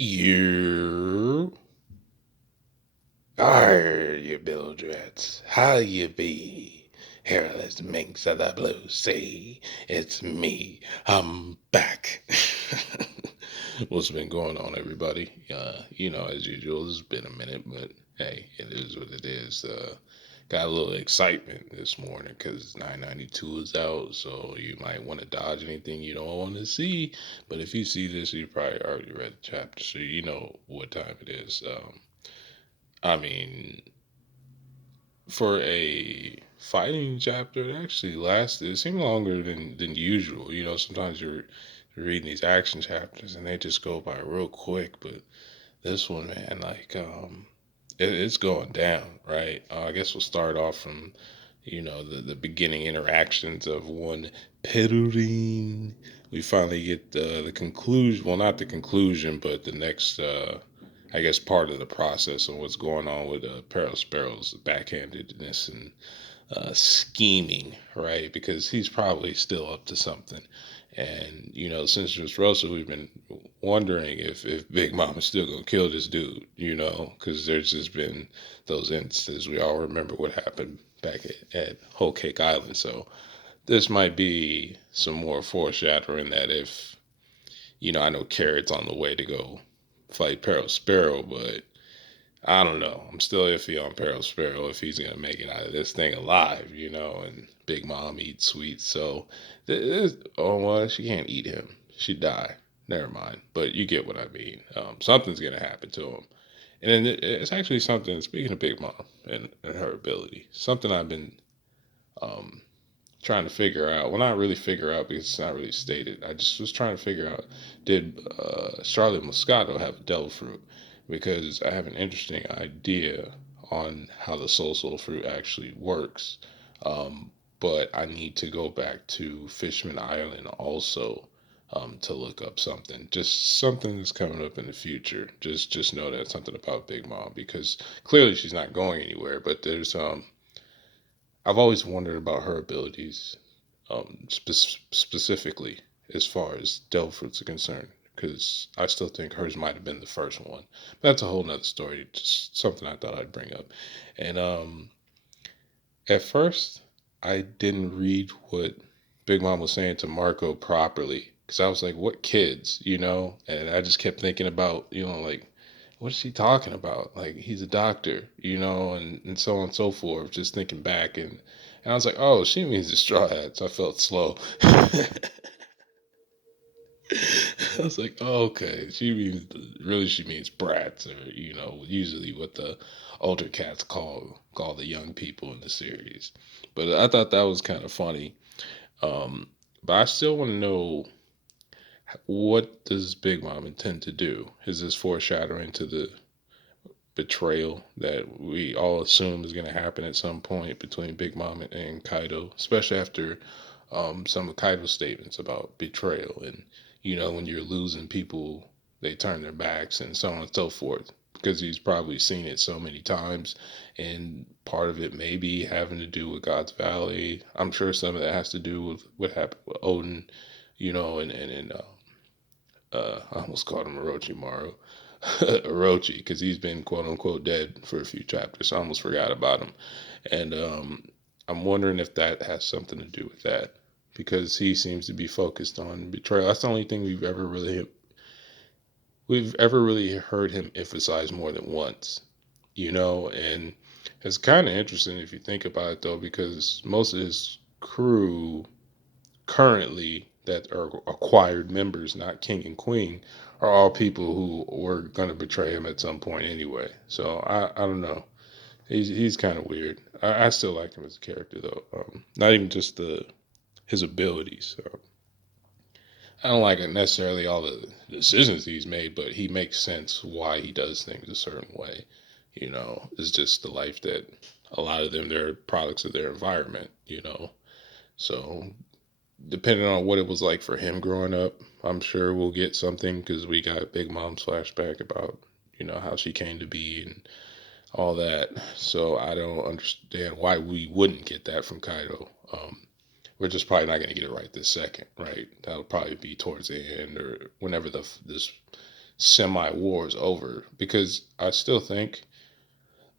You are you Bildreds. How you be? Hairless minx of the blue sea. It's me. I'm back. What's been going on, everybody? As usual, it's been a minute, but hey, it is what it is. Got a little excitement this morning because 992 is out, so you might want to dodge anything you don't want to see. But if you see this, you probably already read the chapter, so you know what time it is. I mean, for a fighting chapter, it actually lasted. It seemed longer than usual. Sometimes you're reading these action chapters and they just go by real quick, but this one, man, it's going down, right? I guess we'll start off from the beginning interactions of one Perurine. We finally get the conclusion. Well, not the conclusion, but the next, I guess, part of the process of what's going on with Sparrow's backhandedness and scheming, right? Because he's probably still up to something. And, since Dressrosa, we've been wondering if Big Mom is still going to kill this dude, because there's just been those instances. We all remember what happened back at Whole Cake Island. So this might be some more foreshadowing that if, I know Carrot's on the way to go fight Peril Sparrow, but I don't know. I'm still iffy on Peril Sparrow if he's gonna make it out of this thing alive, and Big Mom eats sweets. So, well, she can't eat him. She'd die. Never mind. But you get what I mean. Something's gonna happen to him, and then it's actually something. Speaking of Big Mom and her ability, something I've been um, trying to figure out. Well, not really figure out because it's not really stated. I just was trying to figure out, did Charlotte Moscato have a devil fruit? Because I have an interesting idea on how the soul fruit actually works. Um, but I need to go back to Fishman Island also to look up something. Just something that's coming up in the future. Just know that something about Big Mom because clearly she's not going anywhere. But there's I've always wondered about her abilities, specifically as far as devil fruits are concerned, because I still think hers might have been the first one. But that's a whole nother story. Just something I thought I'd bring up. And at first, I didn't read what Big Mom was saying to Marco properly, because I was like, "What kids?" And I just kept thinking about, like what is she talking about? Like he's a doctor, and so on and so forth. Just thinking back and I was like, oh, she means the straw hats. I felt slow. I was like, oh, okay. She means brats, or usually what the older cats call the young people in the series. But I thought that was kind of funny. Um, but I still want to know, what does Big Mom intend to do? Is this foreshadowing to the betrayal that we all assume is going to happen at some point between Big Mom and Kaido, especially after some of Kaido's statements about betrayal and when you're losing people, they turn their backs and so on and so forth. Because he's probably seen it so many times, and part of it may be having to do with God's Valley. I'm sure some of that has to do with what happened with Odin, and I almost called him Orochimaru. Orochi, because he's been quote unquote dead for a few chapters. So I almost forgot about him. And I'm wondering if that has something to do with that. Because he seems to be focused on betrayal. That's the only thing we've ever really heard him emphasize more than once. And it's kind of interesting if you think about it though, because most of his crew currently that are acquired members, not king and queen, are all people who were going to betray him at some point anyway. So I don't know. He's kind of weird. I still like him as a character though. Not even just his abilities. I don't like necessarily all the decisions he's made, but he makes sense why he does things a certain way. It's just the life that a lot of them, they're products of their environment. So depending on what it was like for him growing up, I'm sure we'll get something because we got Big Mom's flashback about how she came to be and all that. So I don't understand why we wouldn't get that from Kaido. We're just probably not going to get it right this second, right? That'll probably be towards the end or whenever this semi-war is over, because I still think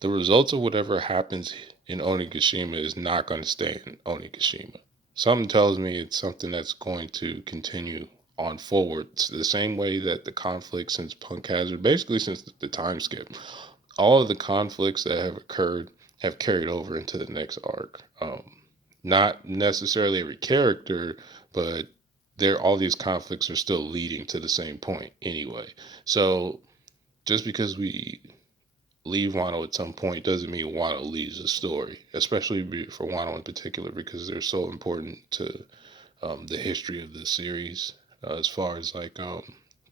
the results of whatever happens in Onigashima is not going to stay in Onigashima. Something tells me it's something that's going to continue on forward. It's the same way that the conflict since Punk Hazard, basically since the time skip, all of the conflicts that have occurred have carried over into the next arc. Not necessarily every character, but there all these conflicts are still leading to the same point anyway. So just because we leave Wano at some point doesn't mean Wano leaves the story, especially for Wano in particular, because they're so important to the history of the series, as far as like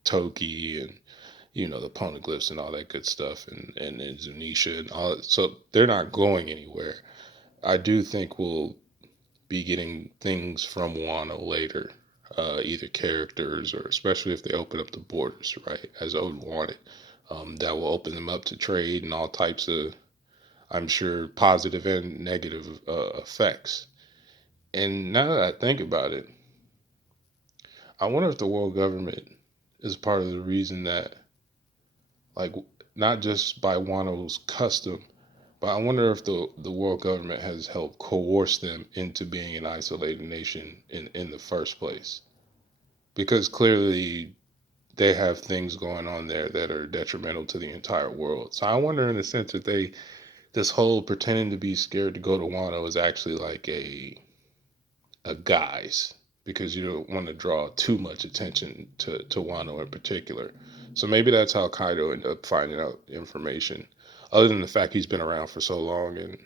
Toki and the poneglyphs and all that good stuff, and Zunisha and all that. So they're not going anywhere. I do think we'll be getting things from Wano later, either characters or especially if they open up the borders, right, as Oden wanted. That will open them up to trade and all types of, I'm sure, positive and negative effects. And now that I think about it, I wonder if the world government is part of the reason that, like, not just by Wano's custom, but I wonder if the world government has helped coerce them into being an isolated nation in the first place. Because clearly they have things going on there that are detrimental to the entire world. So I wonder, in the sense that this whole pretending to be scared to go to Wano is actually like a guise, because you don't want to draw too much attention to Wano in particular. So maybe that's how Kaido ended up finding out information, other than the fact he's been around for so long. And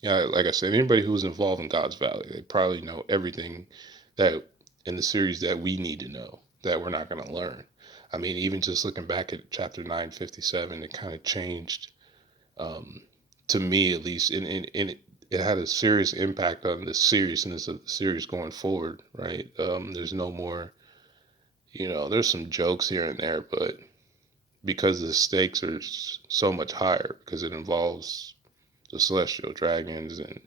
yeah, like I said, anybody who's involved in God's Valley, they probably know everything that in the series that we need to know that we're not going to learn. I mean, even just looking back at chapter 957, it kind of changed, um, to me at least, in it had a serious impact on the seriousness of the series going forward, right? There's no more, there's some jokes here and there, but because the stakes are so much higher, because it involves the celestial dragons and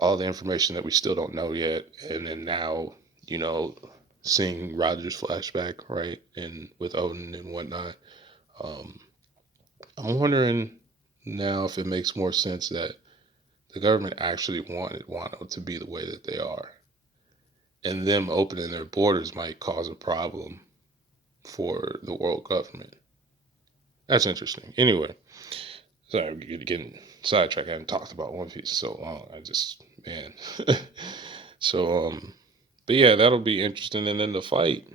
all the information that we still don't know yet, and then now, you know, seeing Roger's flashback, right, and with Odin and whatnot. Um, I'm wondering now if it makes more sense that the government actually wanted Wano to be the way that they are, and them opening their borders might cause a problem for the world government. That's interesting. Anyway, sorry, we're getting sidetracked. I haven't talked about One Piece in so long. I just, man. So, but yeah, that'll be interesting. And then the fight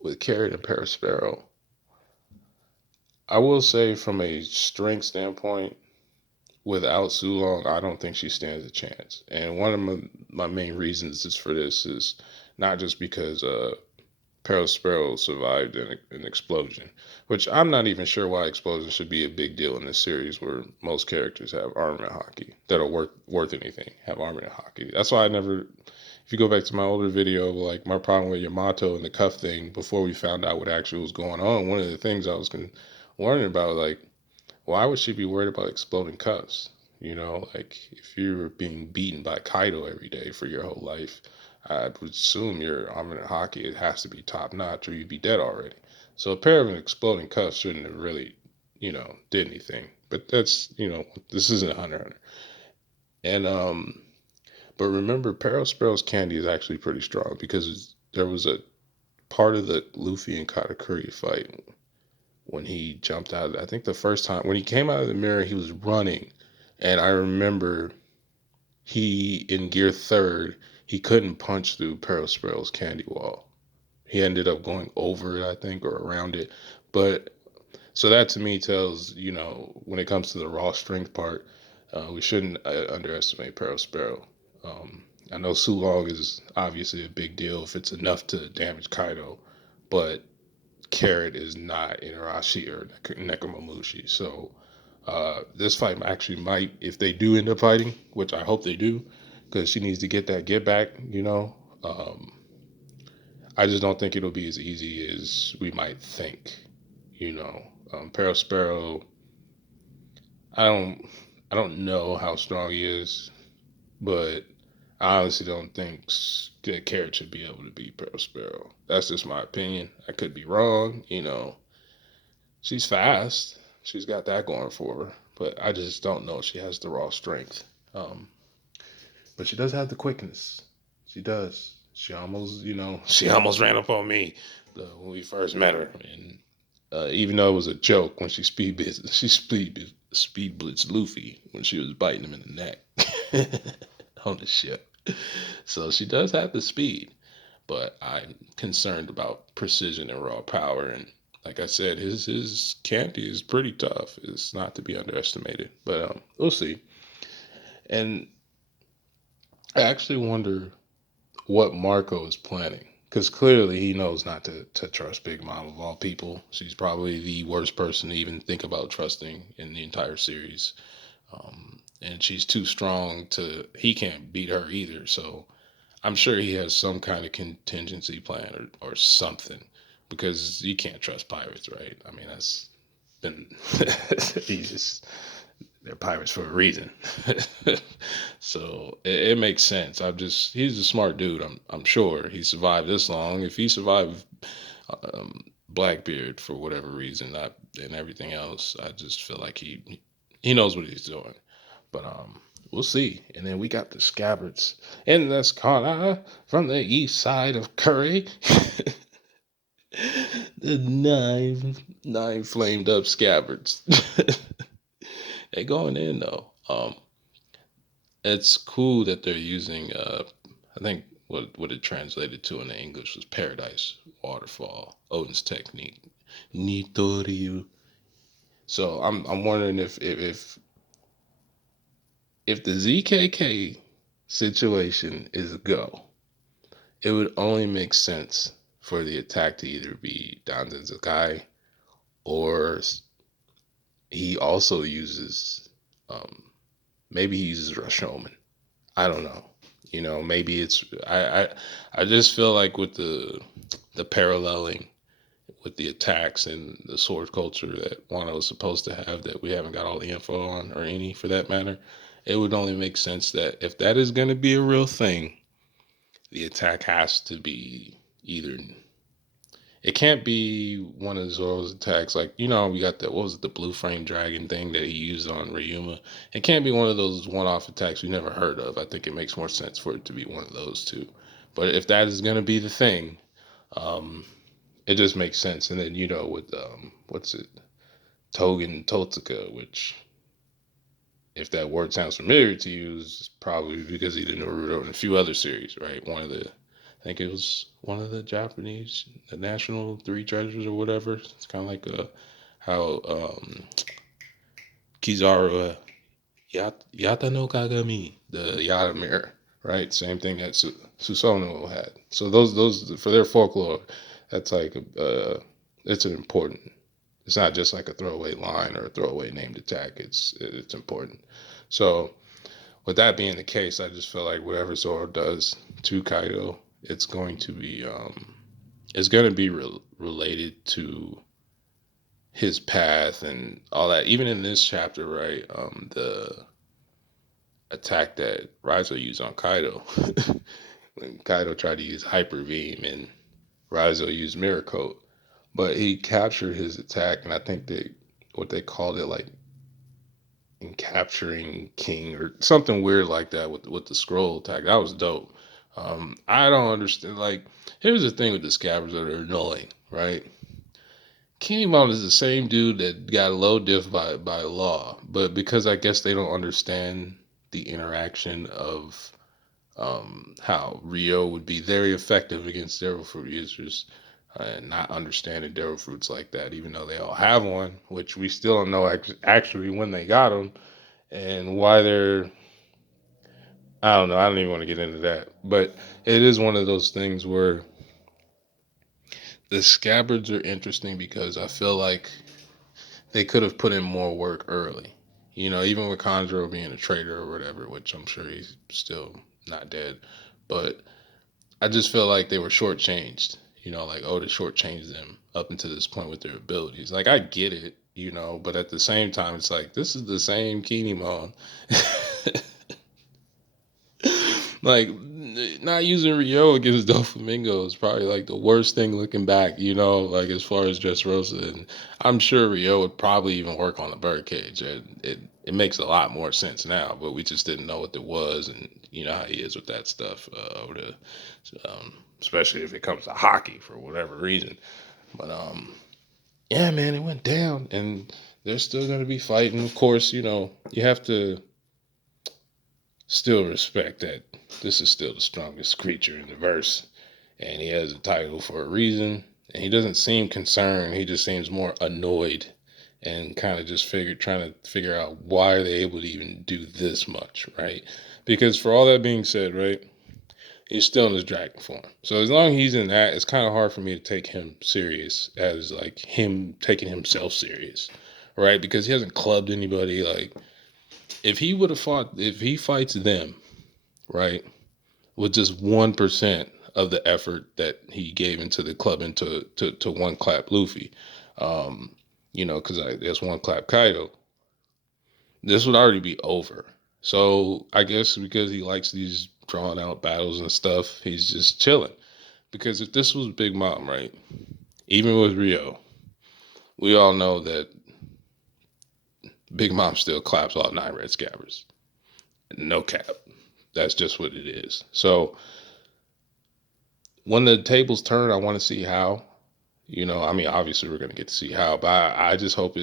with Carrot and Perospero, I will say from a strength standpoint, without Sulong, I don't think she stands a chance. And one of my main reasons is for this is not just because Perospero survived an explosion, which I'm not even sure why explosions should be a big deal in this series where most characters have armament hockey that are worth anything, have armament hockey. That's why I never, if you go back to my older video, like my problem with Yamato and the cuff thing, before we found out what actually was going on, one of the things I was wondering about, like, why would she be worried about exploding cuffs? Like, if you're being beaten by Kaido every day for your whole life, I would assume your armament hockey, it has to be top notch or you'd be dead already. So a pair of exploding cuffs shouldn't have really, did anything. But that's, this isn't Hunter x Hunter. And but remember, Perospero's candy is actually pretty strong, because there was a part of the Luffy and Katakuri fight when he jumped out. I think the first time when he came out of the mirror, he was running, and I remember he in gear third, he couldn't punch through Perospero's candy wall. He ended up going over it, I think, or around it. But so that to me tells, when it comes to the raw strength part, we shouldn't underestimate Perospero. I know Sulong is obviously a big deal if it's enough to damage Kaido, but Carrot is not Inarashi or Nekomamushi. So this fight actually might, if they do end up fighting, which I hope they do, because she needs to get that get back. I just don't think it'll be as easy as we might think. Perospero, I don't, I don't know how strong he is, but I honestly don't think that Carrot should be able to beat Perospero. That's just my opinion. I could be wrong. She's fast. She's got that going for her. But I just don't know if she has the raw strength. Um, but she does have the quickness. She does. She almost, she almost ran up on me when we first met her, and even though it was a joke when speed blitzed Luffy when she was biting him in the neck on the ship. So she does have the speed, but I'm concerned about precision and raw power. And like I said, his candy is pretty tough. It's not to be underestimated. But we'll see. And I actually wonder what Marco is planning. Because clearly he knows not to trust Big Mom of all people. She's probably the worst person to even think about trusting in the entire series. And she's too strong he can't beat her either. So I'm sure he has some kind of contingency plan or something. Because you can't trust pirates, right? I mean, that's been, he just, they're pirates for a reason. So it makes sense. He's a smart dude. I'm sure he survived this long. If he survived Blackbeard for whatever reason, and everything else, I just feel like he knows what he's doing. But we'll see. And then we got the scabbards in this corner from the east side of Curry. The nine flamed up scabbards. They going in though. It's cool that they're using. I think what it translated to in the English was paradise waterfall. Odin's technique. Nitoriu. So I'm wondering if the ZKK situation is a go, it would only make sense for the attack to either be Danzan Zakai or he also uses maybe he uses Rashomon. I don't know. Maybe it's I just feel like with the paralleling with the attacks and the sword culture that Wano was supposed to have that we haven't got all the info on or any for that matter, it would only make sense that if that is going to be a real thing, the attack has to be either it can't be one of Zoro's attacks. Like, we got what was it, the blue frame dragon thing that he used on Ryuma. It can't be one of those one-off attacks we never heard of. I think it makes more sense for it to be one of those two. But if that is going to be the thing, um, it just makes sense. And then, with, what's it, Togen Totsuka, which, if that word sounds familiar to you, is probably because he did Naruto and a few other series, right? I think it was one of the Japanese, the national three treasures or whatever. It's kind of like how Kizaru Yata no Kagami, the Yata mirror, right? Same thing that Susanoo had. So those for their folklore, that's like it's an important. It's not just like a throwaway line or a throwaway named attack. It's important. So with that being the case, I just feel like whatever Zoro does to Kaido, it's going to be related to his path and all that. Even in this chapter, right? The attack that Raizo used on Kaido, when Kaido tried to use Hyper Beam and Raizo used Mirror Coat, but he captured his attack, and I think what they called it, like in capturing King or something weird like that with the scroll attack. That was dope. I don't understand. Like, here's the thing with the scabbards that are annoying, right? Kinemon is the same dude that got low diff by law, but because I guess they don't understand the interaction of how Rio would be very effective against Darrow Fruit users, and not understanding Darrow Fruits like that, even though they all have one, which we still don't know actually when they got them and why they're. I don't know. I don't even want to get into that, but it is one of those things where the scabbards are interesting because I feel like they could have put in more work early. Even with Conjuro being a traitor or whatever, which I'm sure he's still not dead, but I just feel like they were shortchanged. Like Oda shortchanged them up until this point with their abilities. Like, I get it, but at the same time, it's like this is the same Kinemon. Like, not using Rio against Doflamingo is probably like the worst thing looking back, like as far as Dressrosa. And I'm sure Rio would probably even work on the birdcage. It makes a lot more sense now, but we just didn't know what it was. And you know how he is with that stuff, especially if it comes to hockey for whatever reason. But yeah, man, it went down, and they're still going to be fighting. Of course, you have to still respect that this is still the strongest creature in the verse, and he has a title for a reason. And he doesn't seem concerned. He just seems more annoyed, and kind of just trying to figure out why are they able to even do this much, right? Because for all that being said, right, he's still in his dragon form. So as long as he's in that, it's kind of hard for me to take him serious as like him taking himself serious, right? Because he hasn't clubbed anybody. Like if he fights them, right, with just 1% of the effort that he gave into the club to one clap Luffy, because there's one clap Kaido, this would already be over. So I guess because he likes these drawn out battles and stuff, he's just chilling. Because if this was Big Mom, right, even with Rio, we all know that Big Mom still claps all 9 red scabbards. No cap. That's just what it is. So when the tables turn, I want to see how. Obviously we're going to get to see how, but I just hope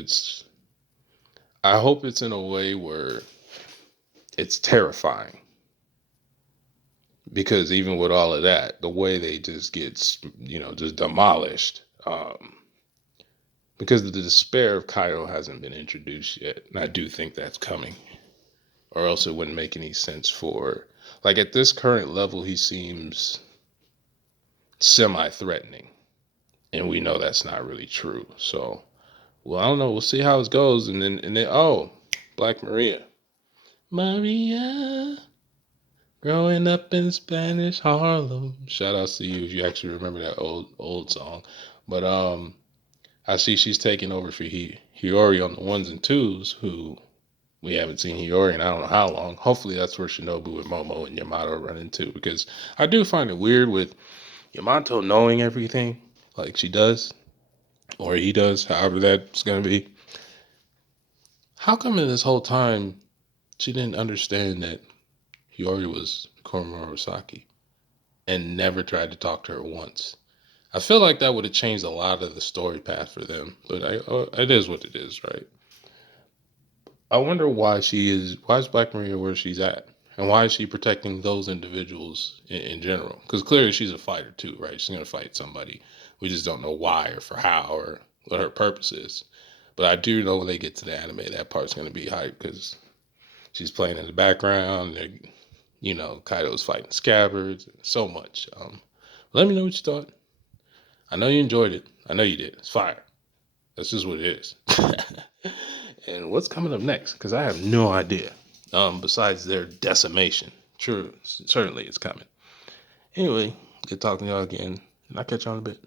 I hope it's in a way where it's terrifying. Because even with all of that, the way they just get, just demolished, because the despair of Kaido hasn't been introduced yet. And I do think that's coming, or else it wouldn't make any sense like at this current level, he seems semi-threatening. And we know that's not really true. So, well, I don't know. We'll see how it goes. And then, Black Maria. Maria. Growing up in Spanish Harlem. Shout outs to you if you actually remember that old song. But I see she's taking over for Hiyori on the ones and twos, who we haven't seen Hiyori in I don't know how long. Hopefully that's where Shinobu and Momo and Yamato run into, because I do find it weird with Yamato knowing everything like she does, or he does, however that's going to be. How come in this whole time she didn't understand that Hiyori was Komurosaki and never tried to talk to her once? I feel like that would have changed a lot of the story path for them, but it is what it is, right? I wonder why is Black Maria where she's at? And why is she protecting those individuals in general? Because clearly she's a fighter too, right? She's going to fight somebody. We just don't know why or for how or what her purpose is. But I do know when they get to the anime, that part's going to be hype because she's playing in the background. Kaido's fighting scabbards, so much. Let me know what you thought. I know you enjoyed it. I know you did. It's fire. That's just what it is. And what's coming up next? Because I have no idea. Besides their decimation. Sure, certainly it's coming. Anyway, good talking to y'all again. And I'll catch y'all in a bit.